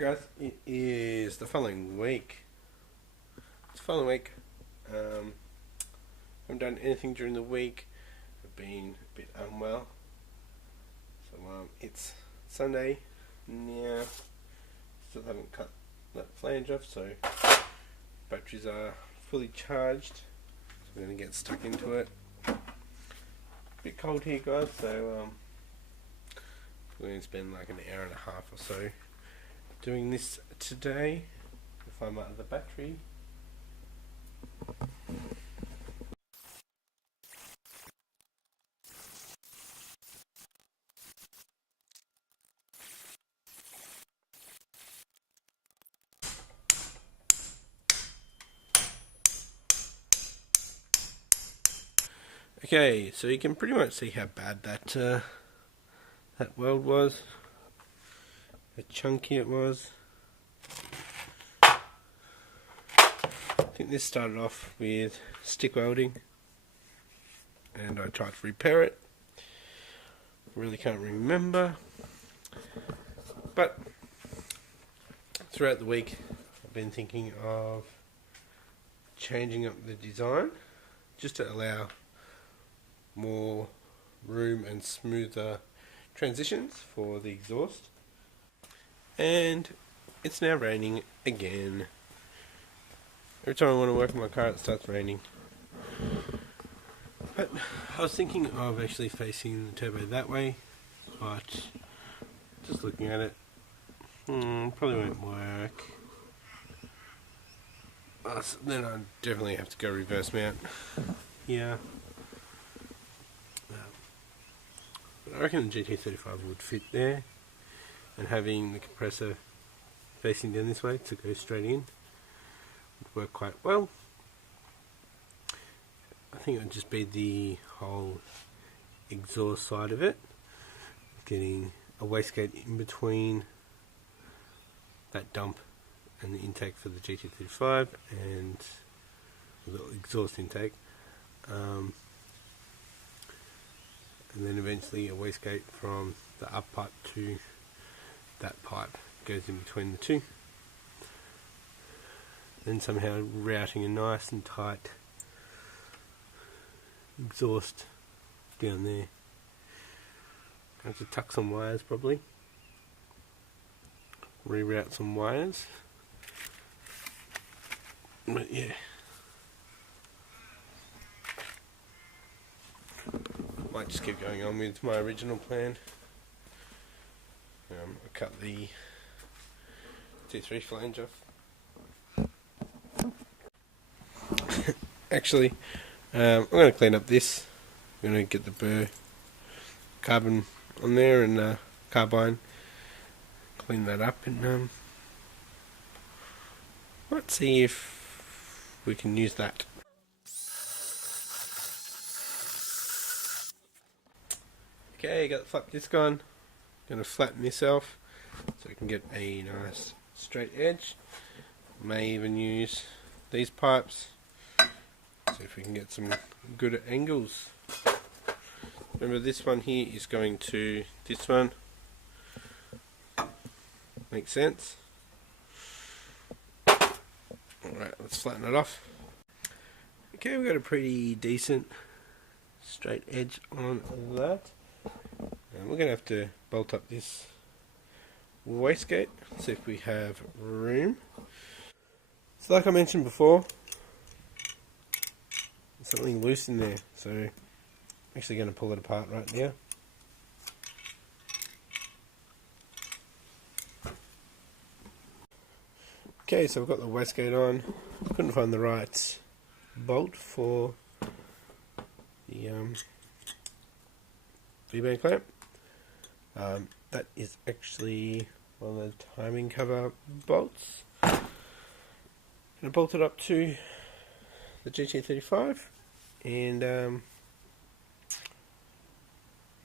guys, it is the following week. It's the following week. Haven't done anything during the week. I've been a bit unwell. So it's Sunday now. Still haven't cut that flange off, so batteries are fully charged. So we're going to get stuck into it. A bit cold here, guys, so we're going to spend like an hour and a half or so doing this today. If I'm out of the battery. Okay, so you can pretty much see how bad that weld was, how chunky it was. I think this started off with stick welding, and I tried to repair it. Really can't remember, but throughout the week I've been thinking of changing up the design just to allow more room and smoother transitions for the exhaust. And it's now raining again. Every time I want to work on my car it starts raining. But I was thinking of actually facing the turbo that way, but just looking at it, probably won't work. So then I definitely have to go reverse mount here. I reckon the GT35 would fit there, and having the compressor facing down this way to go straight in would work quite well. I think it would just be the whole exhaust side of it, getting a wastegate in between that dump and the intake for the GT35 and the exhaust intake. And then eventually a wastegate from the up pipe to that pipe goes in between the two. Then somehow routing a nice and tight exhaust down there. I have to tuck some wires probably. Reroute some wires. But yeah. Might just keep going on with my original plan. I cut the T3 flange off. Actually, I'm going to clean up this. I'm going to get the burr carbon on there and carbine. Clean that up and let's see if we can use that. Okay, got the flap disc on. Going to flatten this off so we can get a nice straight edge. May even use these pipes. See if we can get some good angles. Remember, this one here is going to this one. Makes sense? Alright, let's flatten it off. Okay, we've got a pretty decent straight edge on that. And we're going to have to bolt up this wastegate, see if we have room. So like I mentioned before, there's something loose in there, so I'm actually going to pull it apart right now. Okay, so we've got the wastegate on. Couldn't find the right bolt for the eBay clamp. That is actually one of the timing cover bolts. I'm going to bolt it up to the GT35 and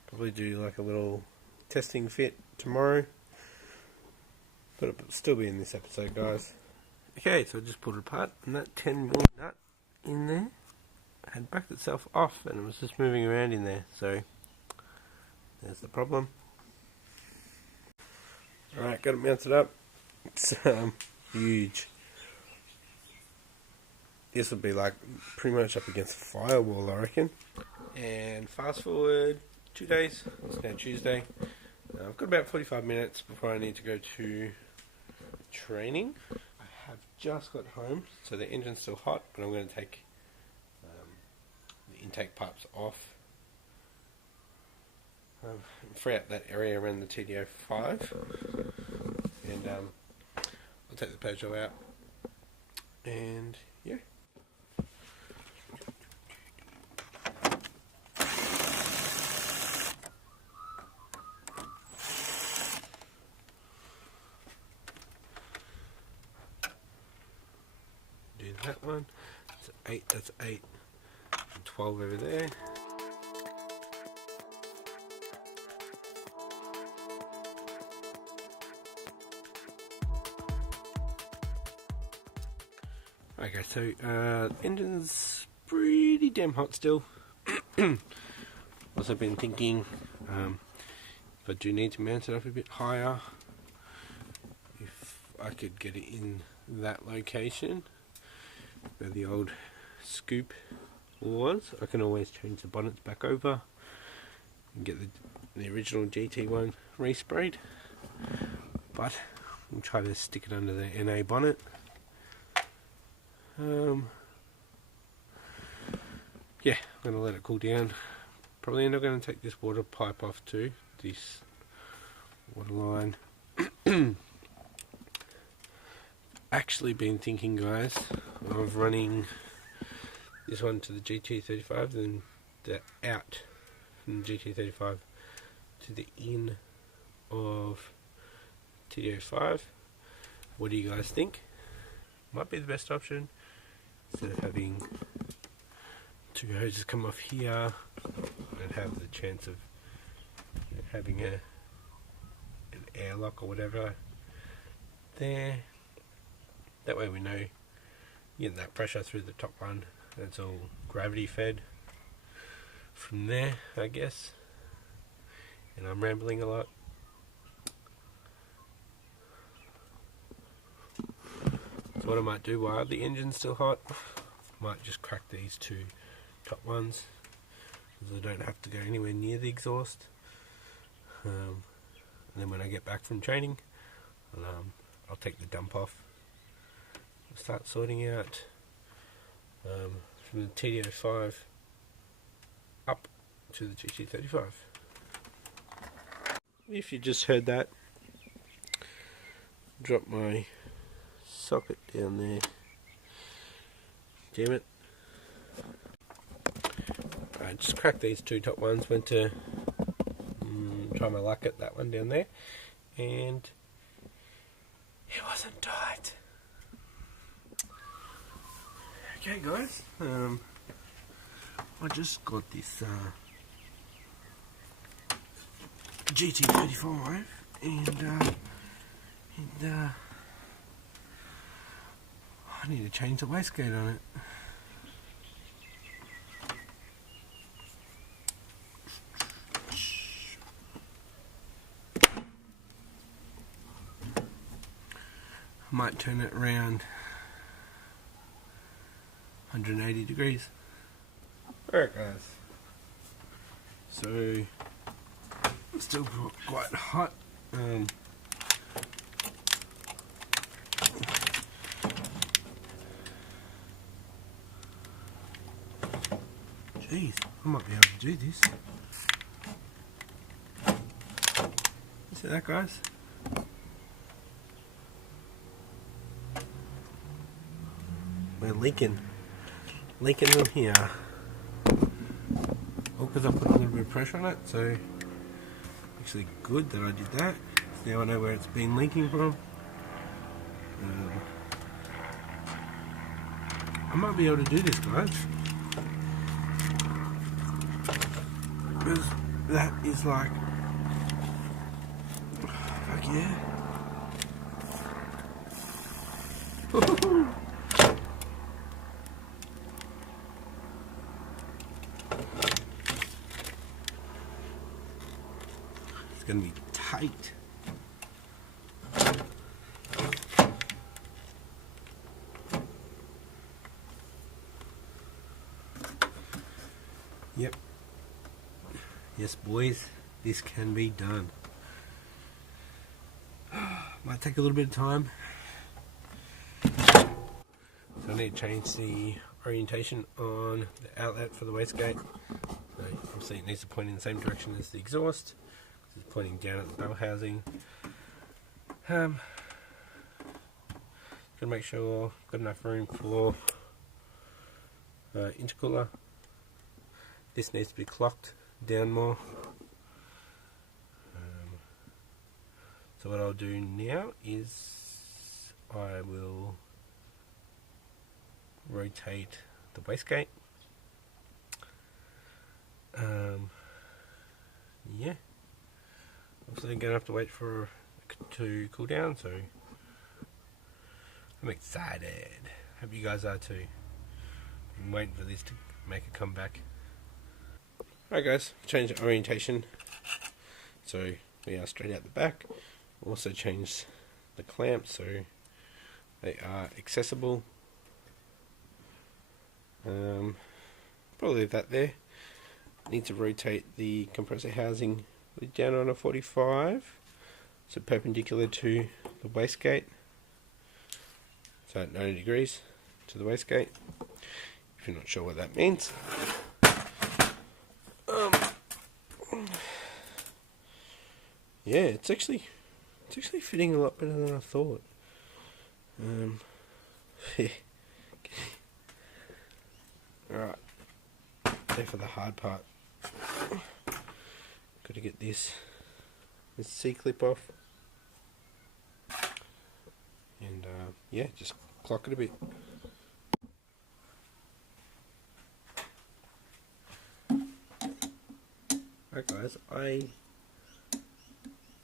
probably do like a little testing fit tomorrow. But it'll still be in this episode, guys. Okay, so I just pulled it apart, and that 10mm nut in there had backed itself off, and it was just moving around in there. So there's the problem. Alright, got it mounted up. It's huge. This would be like pretty much up against the firewall, I reckon. And fast forward 2 days. It's now Tuesday. I've got about 45 minutes before I need to go to training. I have just got home, so the engine's still hot, but I'm going to take the intake pipes off. Free up that area around the TDO5, and I'll take the Peugeot out, and yeah. Do that one. That's 8. That's 8. And 12 over there. Okay, so the engine's pretty damn hot still. Also been thinking if I do need to mount it up a bit higher, if I could get it in that location where the old scoop was. I can always change the bonnets back over and get the original GT1 resprayed, but we'll try to stick it under the NA bonnet. Yeah, I'm going to let it cool down. Probably end up going to take this water pipe off too, this water line. Actually been thinking, guys, of running this one to the GT35, then the out from the GT35 to the in of TDO5. What do you guys think? Might be the best option, instead of having two hoses come off here and have the chance of having an airlock or whatever there. That way we know you get that pressure through the top one. That's all gravity fed from there, I guess. And I'm rambling a lot. So what I might do while the engine's still hot, I might just crack these two top ones, because I don't have to go anywhere near the exhaust. And then when I get back from training, I'll take the dump off. I'll start sorting out from the TDO5 up to the GT35. If you just heard that, drop my socket down there, jam it. I just cracked these two top ones, went to try my luck at that one down there, and it wasn't tight. Okay guys, I just got this GT35 and I need to change the wastegate on it. I might turn it around 180 degrees. Alright guys, so it's still quite hot. Jeez, I might be able to do this. See that, guys? We're leaking from here. All because I put a little bit of pressure on it, so actually good that I did that. So now I know where it's been leaking from. I might be able to do this, guys, because that is like, fuck yeah. It's gonna be tight. Yep. Yes, boys, this can be done. Might take a little bit of time. So I need to change the orientation on the outlet for the wastegate. So obviously it needs to point in the same direction as the exhaust. It's pointing down at the barrel housing. Gotta make sure I've got enough room for intercooler. This needs to be clocked down more. So what I'll do now is I will rotate the wastegate. Yeah. Obviously I'm going to have to wait for it to cool down, so I'm excited. Hope you guys are too. I'm waiting for this to make a comeback. Alright guys, change the orientation. So we are straight out the back. Also changed the clamps so they are accessible. Probably leave that there. Need to rotate the compressor housing down on a 45, so perpendicular to the wastegate, so at 90 degrees to the wastegate, if you're not sure what that means. Yeah, it's actually fitting a lot better than I thought. Alright, there for the hard part. Got to get this C-clip off, and yeah, just clock it a bit. Alright guys, I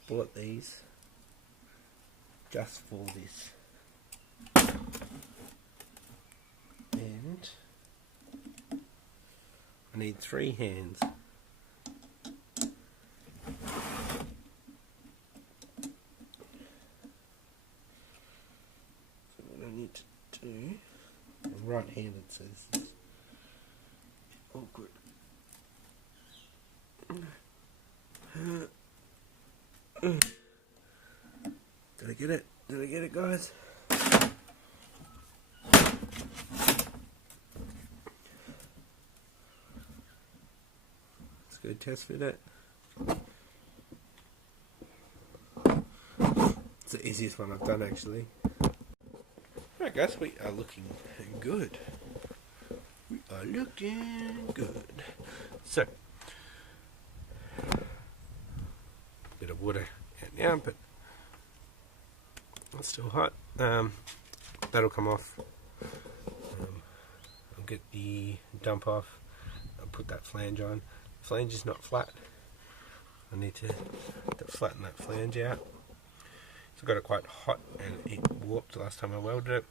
bought these just for this, and I need 3 hands. So what I need to do, I'm right-handed, so this is awkward. Did I get it? Did I get it, guys? Let's go test fit it. It's the easiest one I've done, actually. Alright guys, we are looking good. We are looking good. So, bit of water out now, but it's still hot. That'll come off. I'll get the dump off. I'll put that flange on. The flange is not flat. I need to flatten that flange out. So I got it quite hot and it warped the last time I welded it.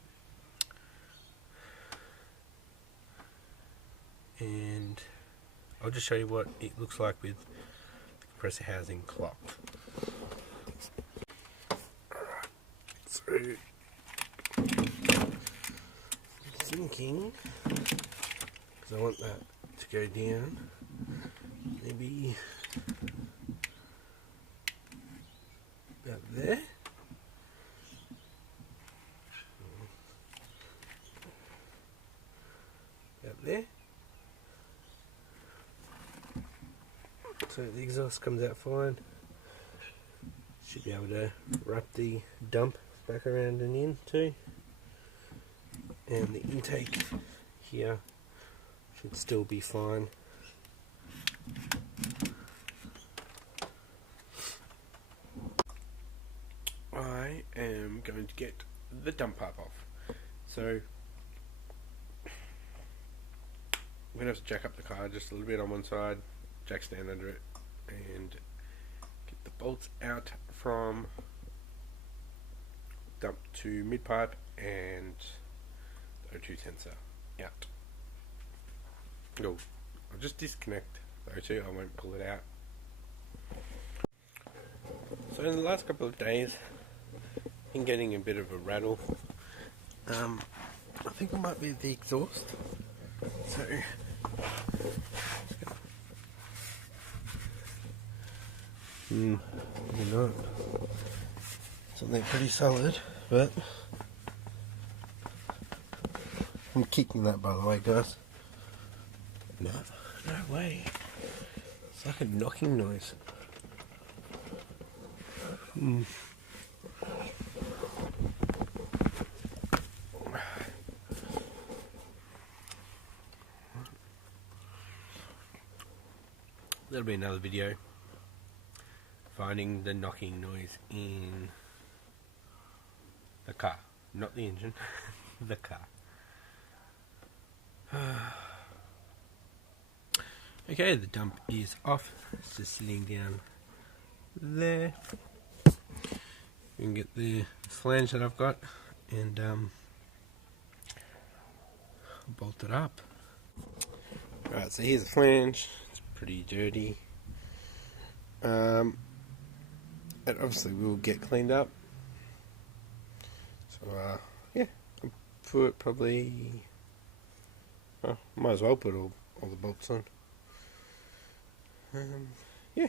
And I'll just show you what it looks like with the compressor housing clocked. So, I'm thinking, because I want that to go down, maybe about there. About there. So the exhaust comes out fine. Should be able to wrap the dump back around and in too. And the intake here should still be fine. I am going to get the dump pipe off. So I'm going to have to jack up the car just a little bit on one side, jack stand under it, and get the bolts out from dump to mid pipe and the O2 sensor out. No, I'll just disconnect the O2, I won't pull it out. So in the last couple of days, I've been getting a bit of a rattle. I think it might be the exhaust. So maybe not. Something pretty solid, but I'm kicking that, by the way, guys. No way. It's like a knocking noise. That'll be another video. Finding the knocking noise in the car. Not the engine, the car. Okay, the dump is off. It's just sitting down there. You can get the flange that I've got and bolt it up. Right, so here's the flange. It's pretty dirty. It obviously will get cleaned up. So yeah, I'll put probably. Oh, might as well put all the bolts on. Yeah.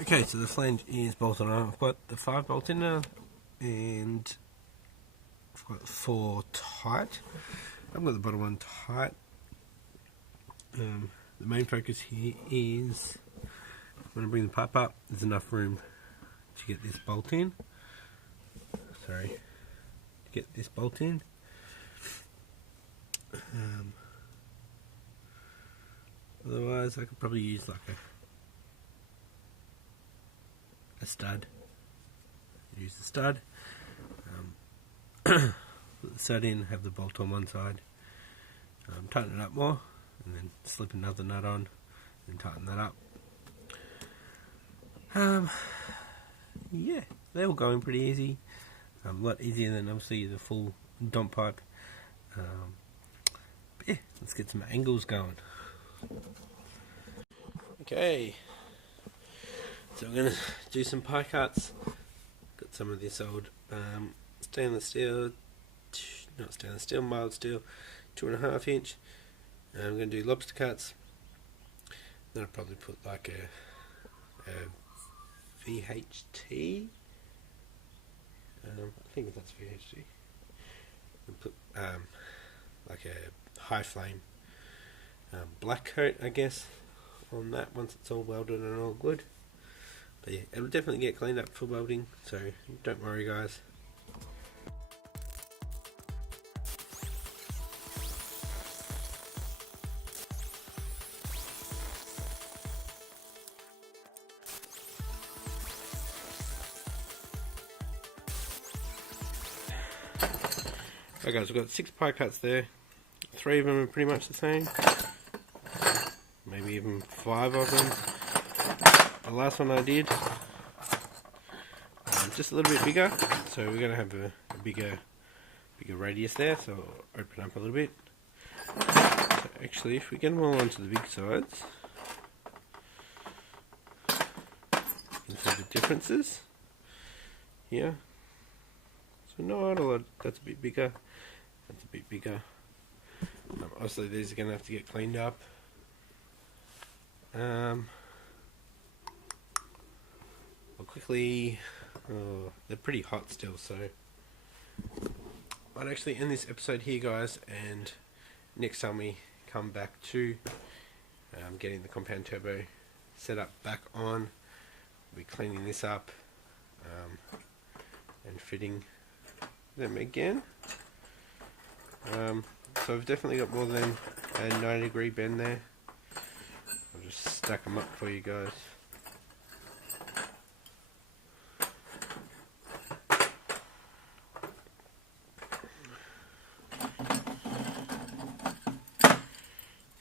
Okay, so the flange is bolted on. I've got the 5 bolts in there, and I've got 4 tight. I've got the bottom one tight. The main focus here is when I bring the pipe up, there's enough room to get this bolt in. Sorry, to get this bolt in. Otherwise, I could probably use like a stud. Use the stud. Put the stud in, have the bolt on one side. Tighten it up more, and then slip another nut on, and tighten that up. Yeah, they all go in pretty easy. A lot easier than obviously the full dump pipe. But yeah, let's get some angles going. Okay, so we're going to do some pie cuts. Got some of this old stainless steel, not stainless steel, mild steel, 2.5 inch. I'm going to do lobster cuts. Then I'll probably put like a VHT. I think that's VHT. And put like a high flame black coat, I guess, on that once it's all welded and all good. But yeah, it'll definitely get cleaned up for welding, so don't worry, guys. Okay, guys, we've got 6 pie cuts there. 3 of them are pretty much the same. Maybe even 5 of them. The last one I did, just a little bit bigger, so we're going to have a bigger radius there, so I'll open up a little bit. So actually, if we get them all onto the big sides, you can see the differences here. So not a lot, that's a bit bigger, that's a bit bigger. Obviously these are going to have to get cleaned up. I'll quickly, they're pretty hot still, so I'd actually end this episode here, guys, and next time we come back to getting the compound turbo set up back on, we'll be cleaning this up and fitting them again. So I've definitely got more than a 90-degree bend there. I'll just stack them up for you guys.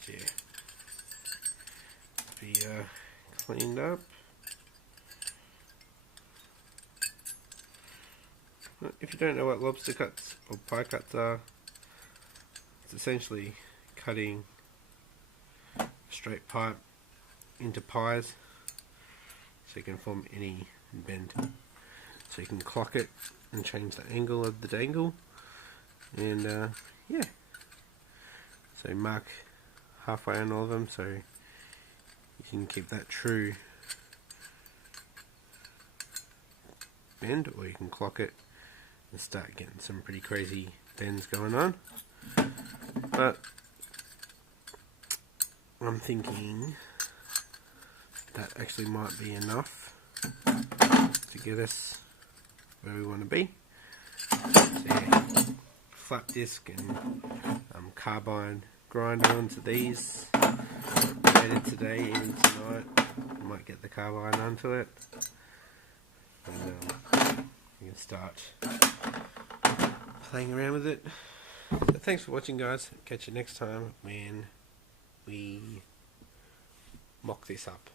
Yeah. Be cleaned up. If you don't know what lobster cuts or pie cuts are, it's essentially cutting a straight pipe into pies so you can form any bend. So you can clock it and change the angle of the dangle, and yeah, so mark halfway on all of them so you can keep that true bend, or you can clock it and start getting some pretty crazy bends going on. But I'm thinking that actually might be enough to get us where we want to be. So yeah, flat disc and carbine grinder onto these later today, even tonight. I might get the carbine onto it, and we can start playing around with it. So thanks for watching, guys. Catch you next time when we mock this up.